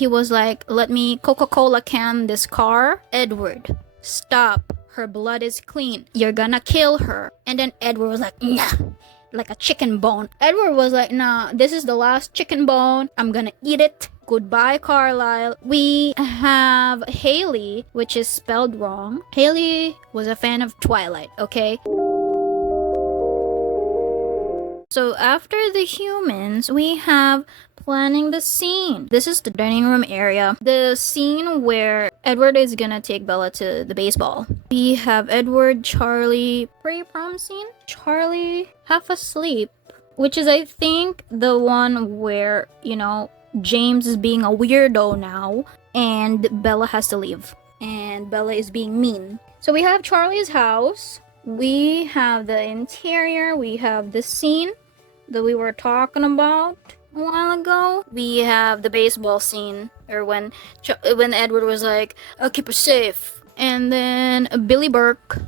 he was like, let me Coca-Cola can this car. Edward, stop. Her blood is clean. You're gonna kill her. And then Edward was like, nah. Like a chicken bone. Edward was like, nah, this is the last chicken bone. I'm gonna eat it. Goodbye, Carlisle. We have Haley, which is spelled wrong. Haley was a fan of Twilight, okay? So after the humans, we have planning the scene. This is the dining room area. The scene where Edward is gonna take Bella to the baseball. We have Edward, Charlie, pre-prom scene. Charlie half asleep, which is I think the one where, you know, James is being a weirdo now and Bella has to leave. And Bella is being mean. So we have Charlie's house. We have the interior. We have the scene that we were talking about a while ago. We have the baseball scene, or when Edward was like, I'll keep her safe. And then Billy Burke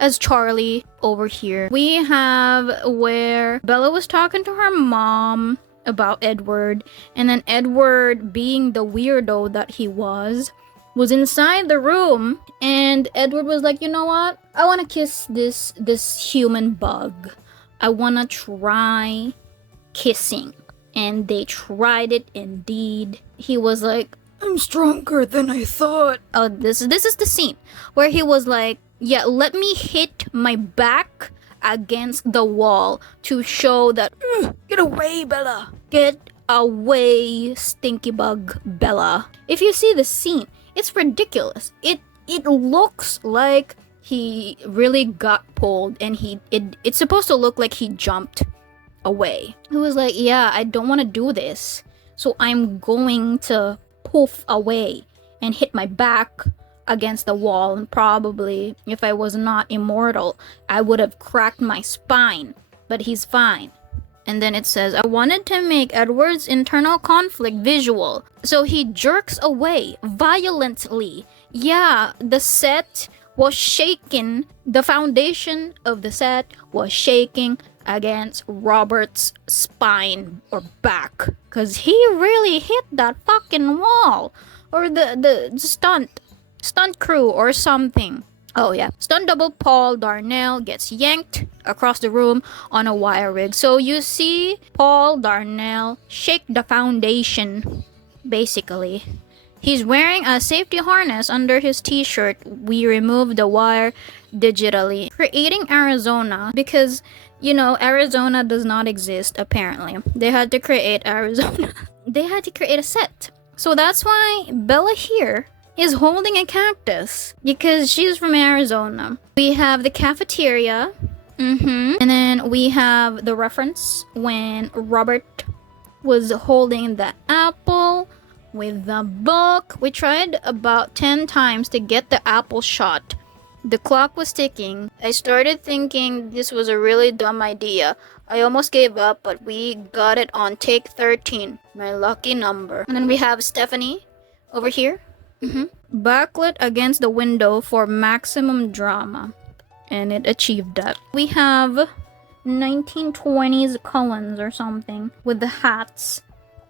as Charlie over here. We have where Bella was talking to her mom about Edward, and then Edward, being the weirdo that he was inside the room, and Edward was like, you know what? I want to kiss this human bug. I want to try kissing. And they tried it indeed. He was like, I'm stronger than I thought. Oh, this is the scene where he was like, yeah, let me hit my back against the wall to show that, get away, Bella. Get away, stinky bug, Bella. If you see the scene, it's ridiculous. It looks like he really got pulled, and it's supposed to look like he jumped away. He was like, yeah, I don't want to do this, so I'm going to poof away and hit my back against the wall, and probably if I was not immortal, I would have cracked my spine, but he's fine. And then it says, I wanted to make Edward's internal conflict visual, so he jerks away violently. Yeah, the set was shaken. The foundation of the set was shaking against Robert's spine or back, because he really hit that fucking wall, or the stunt crew or something. Oh yeah, stunt double Paul Darnell gets yanked across the room on a wire rig. So you see Paul Darnell shake the foundation, basically. He's wearing a safety harness under his t-shirt. We removed the wire digitally, creating Arizona, because, you know, Arizona does not exist apparently. They had to create Arizona. They had to create a set. So that's why Bella here is holding a cactus, because she's from Arizona. We have the cafeteria. And then we have the reference when Robert was holding the apple with the book. We tried about 10 times to get the apple shot. The clock was ticking. I started thinking this was a really dumb idea. I almost gave up, but we got it on take 13, my lucky number. And then we have Stephanie over here. Backlit against the window for maximum drama, and it achieved that. We have 1920s cullens or something with the hats.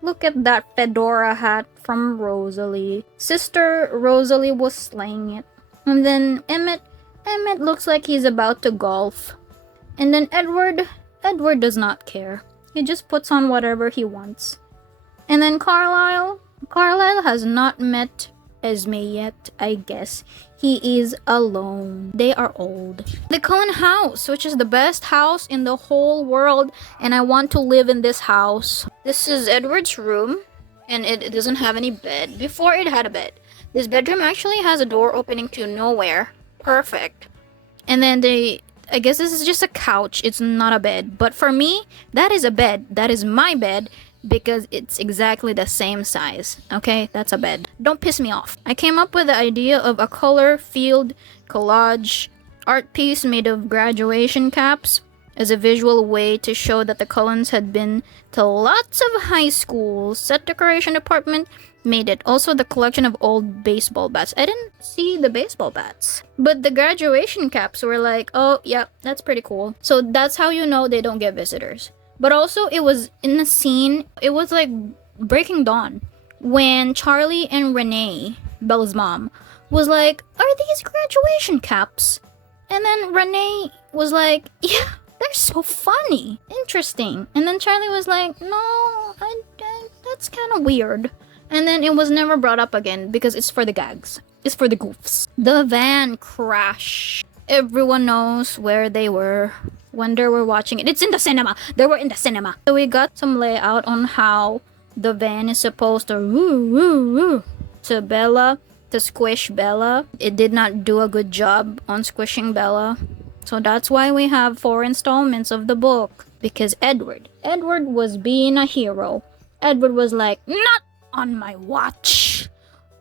Look at that fedora hat from Rosalie. Sister Rosalie was slaying it. And then Emmett looks like he's about to golf. And then Edward does not care. He just puts on whatever he wants. And then Carlisle has not met Esme yet, I guess. He is alone. They are old. The Cullen house, which is the best house in the whole world, and I want to live in this house. This is Edward's room, and it doesn't have any bed. Before it had a bed. This bedroom actually has a door opening to nowhere. Perfect. And then I guess this is just a couch. It's not a bed. But for me, that is a bed. That is my bed, because it's exactly the same size. Okay, that's a bed. Don't piss me off. I came up with the idea of a color field collage art piece made of graduation caps as a visual way to show that the Cullens had been to lots of high schools. Set decoration department made it. Also the collection of old baseball bats. I didn't see the baseball bats, but the graduation caps were like, oh yeah, that's pretty cool. So that's how you know they don't get visitors. But also, it was in the scene, it was like breaking dawn, when Charlie and Renee, Bella's mom, was like, "Are these graduation caps?" And then Renee was like, "Yeah, they're so funny. Interesting." And then Charlie was like, "No, that's kind of weird." And then it was never brought up again because it's for the gags. It's for the goofs. The van crash. Everyone knows where they were when they were watching it. It's in the cinema. They were in the cinema. So we got some layout on how the van is supposed to woo woo woo to Bella, to squish Bella. It did not do a good job on squishing Bella. So that's why we have 4 installments of the book. Because Edward was being a hero. Edward was like, "Not on my watch.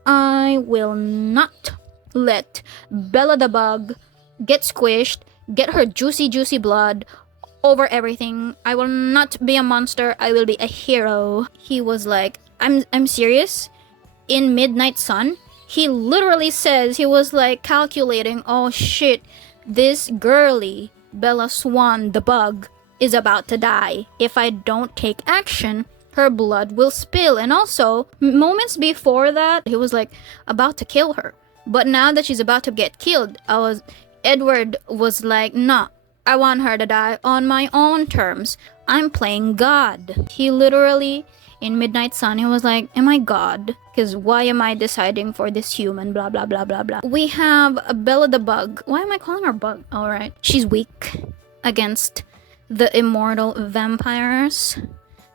I will not let Bella the bug get squished, get her juicy blood over everything. I will not be a monster. I will be a hero." He was like, I'm serious. In Midnight Sun, he literally says, he was like calculating, "Oh shit, this girly Bella Swan the bug is about to die. If I don't take action, her blood will spill." And also, moments before that, he was like about to kill her. But now that she's about to get killed, Edward was like, "Nah, I want her to die on my own terms. I'm playing God." He literally, in Midnight Sun, he was like, "Am I God? Because why am I deciding for this human? Blah, blah, blah, blah, blah." We have Bella the bug. Why am I calling her bug? Alright. She's weak against the immortal vampires.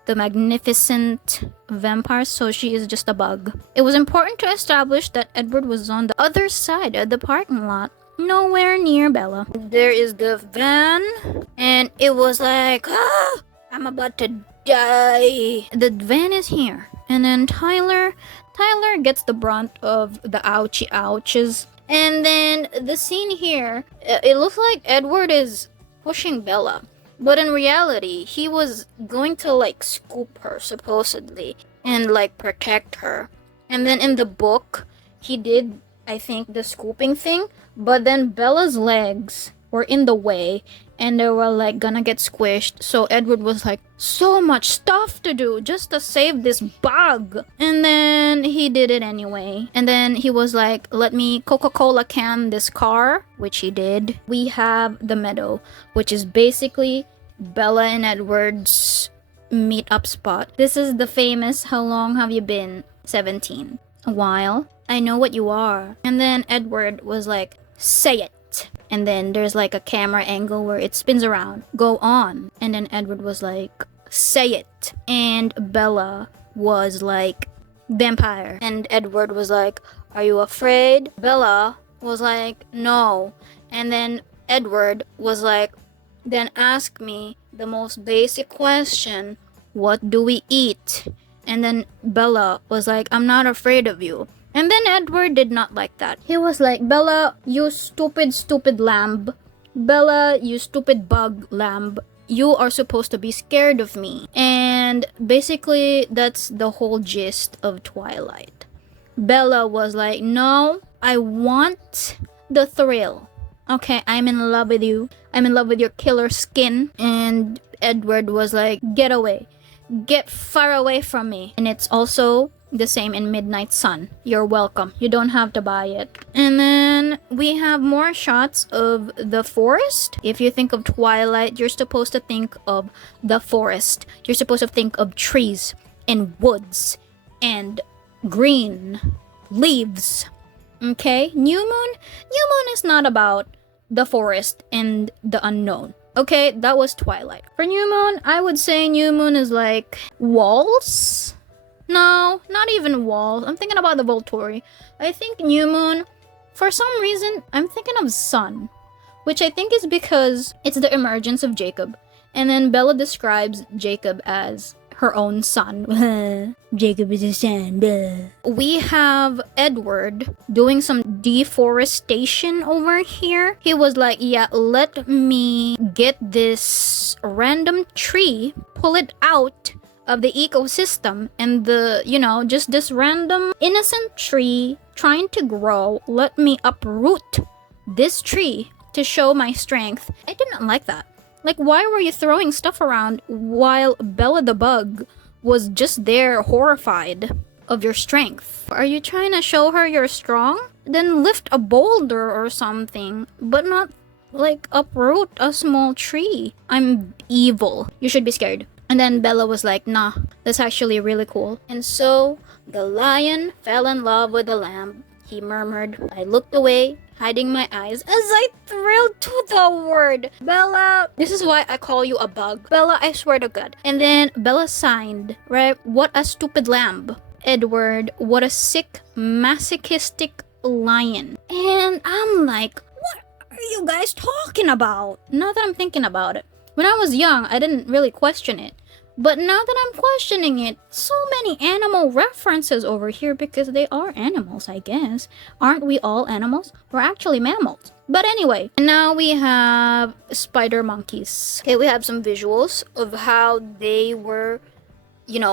The magnificent vampires, so she is just a bug. It was important to establish that Edward was on the other side of the parking lot, nowhere near Bella. There is the van, and it was like, "Ah, I'm about to die." The van is here, and then Tyler gets the brunt of the ouches. And then the scene here, it looks like Edward is pushing Bella. But in reality, he was going to like scoop her, supposedly, and like protect her. And then in the book, he did, I think, the scooping thing. But then Bella's legs were in the way and they were like gonna get squished. So Edward was like, "So much stuff to do just to save this bug." And then he did it anyway. And then he was like, "Let me Coca-Cola can this car," which he did. We have the meadow, which is basically Bella and Edward's meet-up spot. This is the famous "How long have you been?" 17. "A while. I know what you are." And then Edward was like, "Say it." And then there's like a camera angle where it spins around. "Go on." And then Edward was like, "Say it." And Bella was like, "Vampire." And Edward was like, "Are you afraid?" Bella was like, "No." And then Edward was like, "Then ask me the most basic question. What do we eat?" And then Bella was like, "I'm not afraid of you." And then Edward did not like that. He was like, "Bella, you stupid lamb. Bella, you stupid bug lamb. You are supposed to be scared of me." And basically, that's the whole gist of Twilight. Bella was like, "No, I want the thrill. Okay, I'm in love with you. I'm in love with your killer skin." And Edward was like, "Get away. Get far away from me." And it's also the same in Midnight Sun. You're welcome. You don't have to buy it. And then we have more shots of the forest. If you think of Twilight, you're supposed to think of the forest. You're supposed to think of trees and woods and green leaves. Okay? New Moon is not about the forest and the unknown. Okay, that was Twilight. For New Moon, I would say New Moon is like walls. No, not even walls. I'm thinking about the Volturi. I think New Moon, for some reason, I'm thinking of sun, which I think is because it's the emergence of Jacob. And then Bella describes Jacob as her own son. Jacob is a son. We have Edward doing some deforestation over here. He was like, "Yeah, let me get this random tree, pull it out of the ecosystem, and just this random innocent tree trying to grow. Let me uproot this tree to show my strength." I didn't like that. Like, why were you throwing stuff around while Bella the bug was just there horrified? of your strength. Are you trying to show her you're strong? Then lift a boulder or something, but not like uproot a small tree. I'm evil. You should be scared. And then Bella was like, nah, that's actually really cool. And so the lion fell in love with the lamb. He murmured. I looked away, hiding my eyes as I thrilled to the word. Bella, this is why I call you a bug. Bella, I swear to God. And then Bella signed, right? What a stupid lamb. Edward, what a sick, masochistic lion. And I'm like, what are you guys talking about? Now that I'm thinking about it. When I was young, I didn't really question it. But now that I'm questioning it, so many animal references over here because they are animals, I guess. Aren't we all animals? We're actually mammals. But anyway, now we have spider monkeys. Okay, we have some visuals of how they were,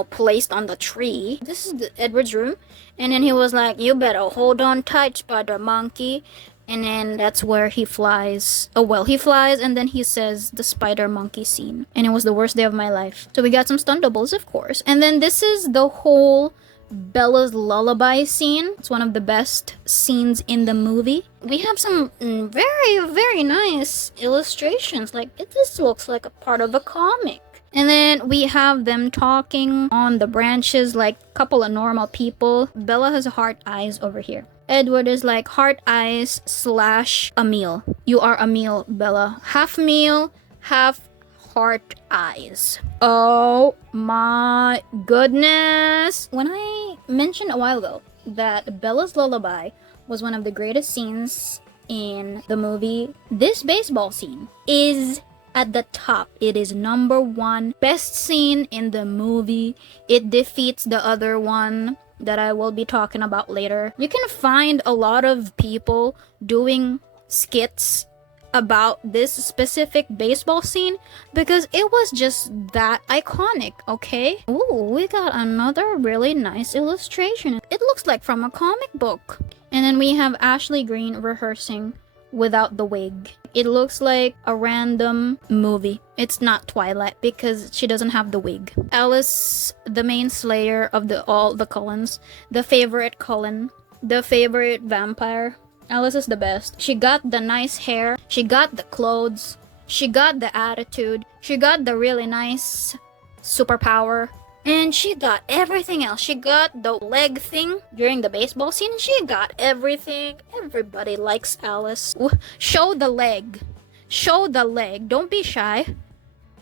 placed on the tree. This is Edward's room. And then he was like, you better hold on tight, spider monkey. And then that's where he flies. Oh, well, he flies and then he says the spider monkey scene. And it was the worst day of my life. So we got some stunt doubles, of course. And then this is the whole Bella's lullaby scene. It's one of the best scenes in the movie. We have some very, very nice illustrations. Like, this looks like a part of a comic. And then we have them talking on the branches like a couple of normal people. Bella has heart eyes over here. Edward is like heart eyes / a meal. You are a meal, Bella. Half meal, half heart eyes. Oh my goodness. When I mentioned a while ago that Bella's lullaby was one of the greatest scenes in the movie, this baseball scene is at the top. It is number 1 best scene in the movie. It defeats the other one that I will be talking about later. You can find a lot of people doing skits about this specific baseball scene because it was just that iconic, okay? Ooh, we got another really nice illustration. It looks like from a comic book. And then we have Ashley Greene rehearsing without the wig. It looks like a random movie. It's not Twilight because she doesn't have the wig. Alice, the main slayer of all the Cullens, the favorite cullen, the favorite vampire. Alice is the best. She got the nice hair, she got the clothes, she got the attitude, she got the really nice superpower. And she got everything else. She got the leg thing during the baseball scene. She got everything. Everybody likes Alice. Show the leg. Show the leg. Don't be shy.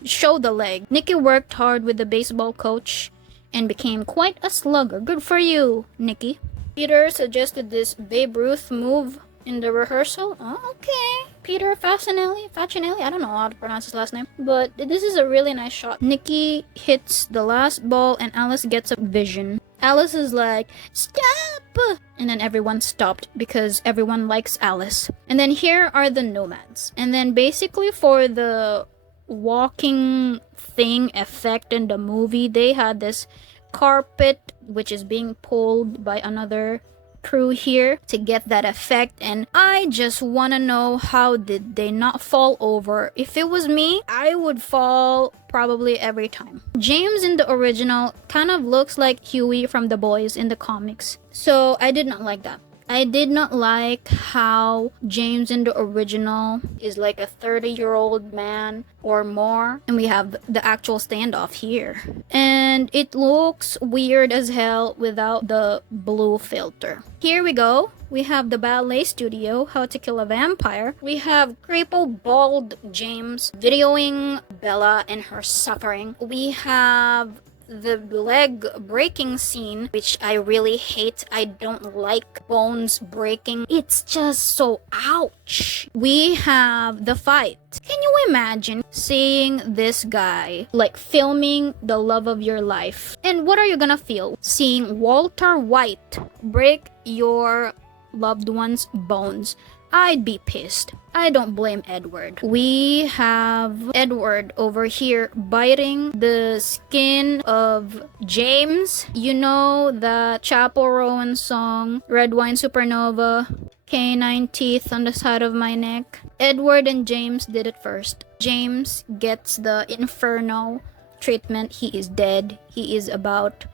Show the leg. Nikki worked hard with the baseball coach and became quite a slugger. Good for you, Nikki. Peter suggested this Babe Ruth move in the rehearsal. Oh, okay. Peter Facinelli, I don't know how to pronounce his last name, but this is a really nice shot. Nikki hits the last ball and Alice gets a vision. Alice is like, stop! And then everyone stopped because everyone likes Alice. And then here are the nomads. And then basically for the walking thing effect in the movie, they had this carpet which is being pulled by another crew here to get that effect, and I just want to know how did they not fall over. If it was me, I would fall probably every time. James in the original kind of looks like Huey from The Boys in the comics, so I did not like that. I did not like how James in the original is like a 30-year-old man or more. And we have the actual standoff here. And it looks weird as hell without the blue filter. Here we go. We have the ballet studio, How to Kill a Vampire. We have crippled bald James videoing Bella and her suffering. We have the leg breaking scene, which I really hate. I don't like bones breaking. It's just so ouch. We have the fight. Can you imagine seeing this guy like filming the love of your life? And what are you gonna feel seeing Walter White break your loved one's bones? I'd be pissed. I don't blame Edward. We have Edward over here biting the skin of James. You know the Chappell Rowan song, Red Wine Supernova, Canine Teeth on the side of my neck. Edward and James did it first. James gets the Inferno treatment. He is dead. He is about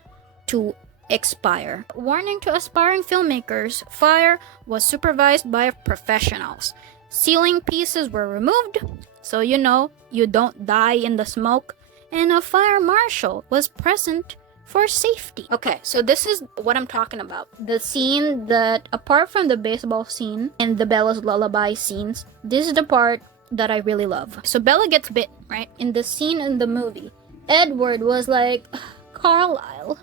to expire. Warning to aspiring filmmakers, fire was supervised by professionals. Ceiling pieces were removed, so you know you don't die in the smoke, and a fire marshal was present for safety. Okay, so this is what I'm talking about. The scene that, apart from the baseball scene and the Bella's lullaby scenes, this is the part that I really love. So Bella gets bitten, right? In the scene in the movie, Edward was like, Carlisle,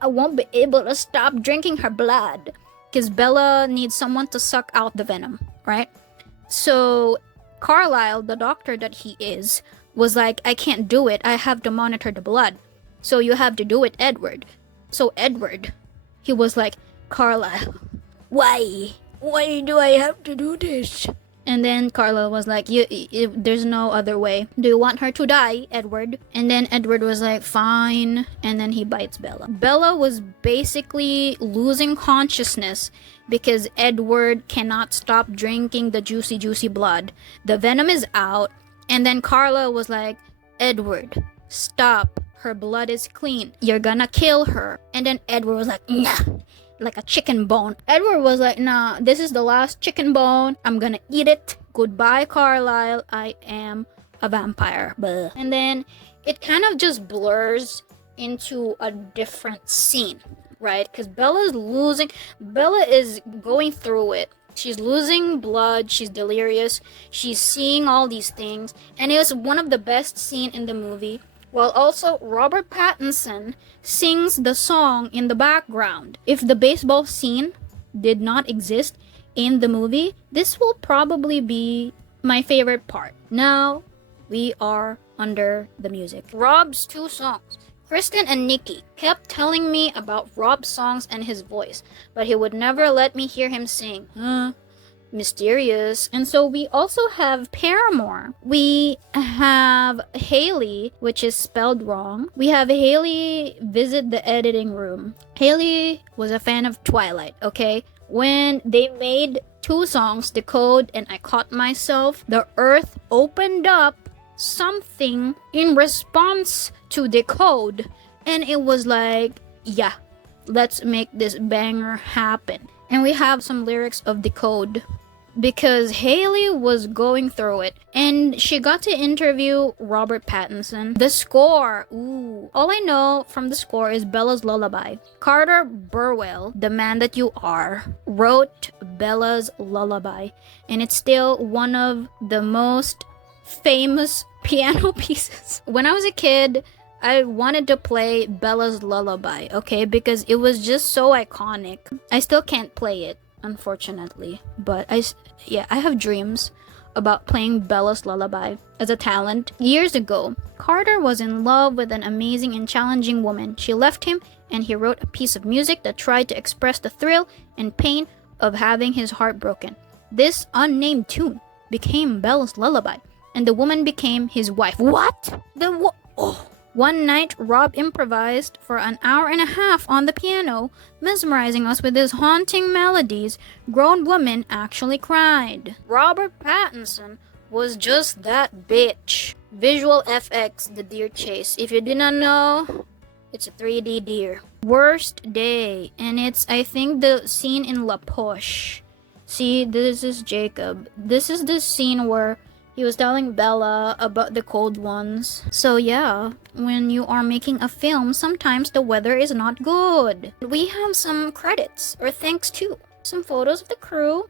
I won't be able to stop drinking her blood because Bella needs someone to suck out the venom, right? So Carlisle, the doctor that he is, was like, I can't do it. I have to monitor the blood. So you have to do it, Edward. So Edward, he was like, Carlisle, why? Why do I have to do this? And then Carlisle was like, there's no other way. Do you want her to die, Edward? And then Edward was like, fine. And then he bites Bella. Bella was basically losing consciousness because Edward cannot stop drinking the juicy, juicy blood. The venom is out. And then Carlisle was like, Edward, stop. Her blood is clean. You're gonna kill her. And then Edward was like, nah. Like a chicken bone. Edward was like, nah, this is the last chicken bone. I'm gonna eat it. Goodbye, Carlisle. I am a vampire. Blah. And then it kind of just blurs into a different scene, right? Because Bella is going through it. She's losing blood. She's delirious. She's seeing all these things. And it was one of the best scenes in the movie. While also Robert Pattinson sings the song in the background. If the baseball scene did not exist in the movie, this will probably be my favorite part. Now we are under the music. Rob's two songs. Kristen and Nikki kept telling me about Rob's songs and his voice, but he would never let me hear him sing. Mysterious. And so we also have Paramore. We have Haley, which is spelled wrong. We have Haley visit the editing room. Haley was a fan of Twilight, okay? When they made two songs, Decode and I Caught Myself, the earth opened up something in response to Decode, and it was like, yeah, let's make this banger happen. And we have some lyrics of Decode because Haley was going through it and she got to interview Robert Pattinson. The score, ooh, all I know from the score is Bella's lullaby. Carter Burwell, the man that you are, wrote Bella's lullaby, and it's still one of the most famous piano pieces. When I was a kid, I wanted to play Bella's lullaby, okay, because it was just so iconic. I still can't play it, unfortunately, but I have dreams about playing Bella's lullaby as a talent. Years ago, Carter was in love with an amazing and challenging woman. She left him, and he wrote a piece of music that tried to express the thrill and pain of having his heart broken. This unnamed tune became Bella's lullaby, and the woman became his wife. What? One night, Rob improvised for an hour and a half on the piano, mesmerizing us with his haunting melodies. Grown women actually cried. Robert Pattinson was just that bitch. Visual FX, the deer chase. If you did not know, it's a 3D deer. Worst day, and it's, I think, the scene in La Poche. See, this is Jacob. This is the scene where he was telling Bella about the cold ones. So yeah, when you are making a film, sometimes the weather is not good. We have some credits, or thanks to. Some photos of the crew.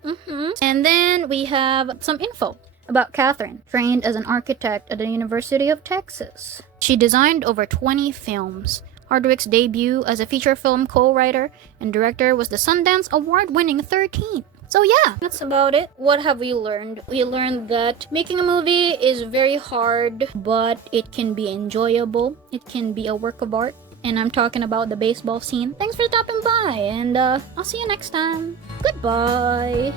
And then we have some info about Catherine, trained as an architect at the University of Texas. She designed over 20 films. Hardwick's debut as a feature film co-writer and director was the Sundance Award-winning 13. So yeah, that's about it. What have we learned? We learned that making a movie is very hard, but it can be enjoyable. It can be a work of art. And I'm talking about the baseball scene. Thanks for stopping by, and I'll see you next time. Goodbye.